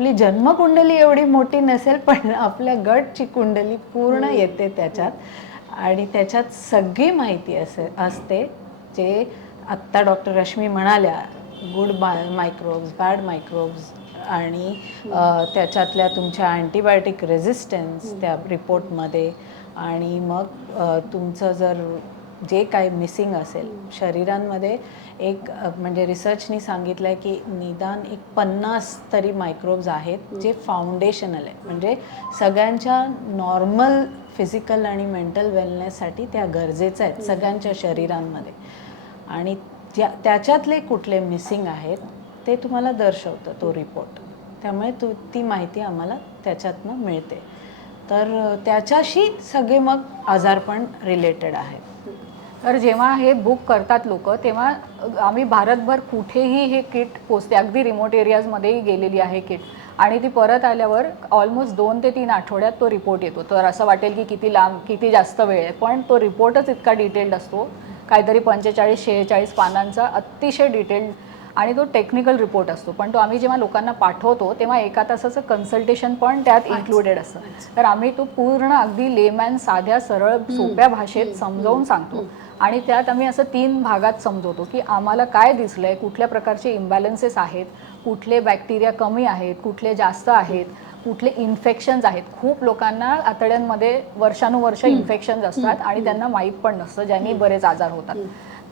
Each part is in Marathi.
आपली जन्मकुंडली एवढी मोठी नसेल, पण आपल्या गटची कुंडली पूर्ण येते त्याच्यात, आणि त्याच्यात सगळी माहिती असते. जे आत्ता डॉक्टर रश्मी म्हणाल्या, गुड मायक्रोब्स, बॅड मायक्रोब्स, आणि त्याच्यातल्या तुमच्या अँटीबायोटिक रेझिस्टन्स त्या रिपोर्टमध्ये, आणि मग तुमचं जर जे काही मिसिंग असेल शरीरांमध्ये, एक म्हणजे रिसर्चनी सांगितलं आहे की निदान एक 50 तरी मायक्रोब्स आहेत जे फाउंडेशनल आहे, म्हणजे सगळ्यांच्या नॉर्मल फिजिकल आणि मेंटल वेलनेससाठी त्या गरजेचं आहेत सगळ्यांच्या शरीरांमध्ये. आणि त्याच्यातले कुठले मिसिंग आहेत ते तुम्हाला दर्शवतं तो रिपोर्ट. त्यामुळे ती माहिती आम्हाला त्याच्यातनं मिळते. तर त्याच्याशी सगळे मग आजारपण रिलेटेड आहेत. तर जेव्हा हे बुक करतात लोक, तेव्हा आम्ही भारतभर कुठेही हे किट पोचते, अगदी रिमोट एरियाजमध्येही गेलेली आहे किट, आणि ती परत आल्यावर ऑलमोस्ट 2 ते 3 आठवड्यात तो रिपोर्ट येतो. तर असं वाटेल की किती लांब, किती जास्त वेळ आहे, पण तो रिपोर्टच इतका डिटेल्ड असतो, काहीतरी 45-46 पानांचा अतिशय डिटेल्ड, आणि तो टेक्निकल रिपोर्ट असतो. पण तो आम्ही जेव्हा लोकांना पाठवतो तेव्हा 1 तासाचं कन्सल्टेशन पण त्यात इन्क्लुडेड असतं. तर आम्ही तो पूर्ण अगदी लेमॅन, साध्या सरळ सोप्या भाषेत समजावून सांगतो, आणि त्यात आम्ही असं 3 भागात समजवतो की आम्हाला काय दिसलंय, कुठल्या प्रकारचे इम्बॅलन्सेस आहेत, कुठले बॅक्टेरिया कमी आहेत, कुठले जास्त आहेत, कुठले इन्फेक्शन्स आहेत. खूप लोकांना आतड्यांमध्ये वर्षानुवर्ष इन्फेक्शन्स असतात आणि त्यांना माहीत पण नसतं, ज्यांनी बरेच आजार होतात.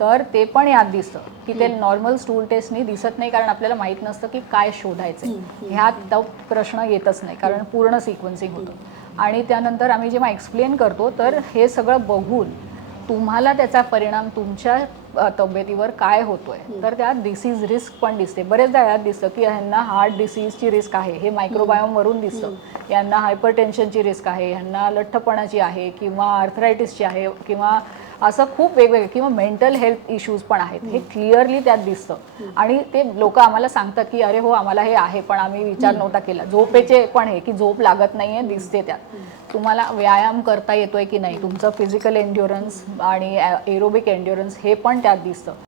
तर ते पण यात दिसतं की ते नॉर्मल स्टूल टेस्टनी दिसत नाही, कारण आपल्याला माहीत नसतं की काय शोधायचं. ह्यात तो प्रश्न येतच नाही, कारण पूर्ण सिक्वेन्सिंग होतं. आणि त्यानंतर आम्ही जेव्हा एक्सप्लेन करतो तर हे सगळं बघून तुम्हाला त्याचा परिणाम तुमच्या तब्येतीवर काय होतोय, तर त्यात डिसीज रिस्क पण दिसते. बरेचदा यात दिसतं की ह्यांना हार्ट डिसीजची रिस्क आहे, हे मायक्रोबायोमवरून दिसतं. यांना हायपरटेन्शनची रिस्क आहे, ह्यांना लठ्ठपणाची आहे, किंवा आर्थरायटिसची आहे, किंवा असं खूप वेगवेगळे, किंवा मेंटल हेल्थ इश्यूज पण आहेत. हे क्लिअरली त्यात दिसतं. आणि ते लोक आम्हाला सांगतात की अरे हो, आम्हाला हे आहे, पण आम्ही विचार नव्हता केला. झोपेचे पण हे की झोप लागत नाहीये, दिसते त्यात. तुम्हाला व्यायाम करता येतोय की नाही, तुमचं फिजिकल एन्ड्युरन्स आणि एरोबिक एन्ड्युरन्स हे पण त्यात दिसतं.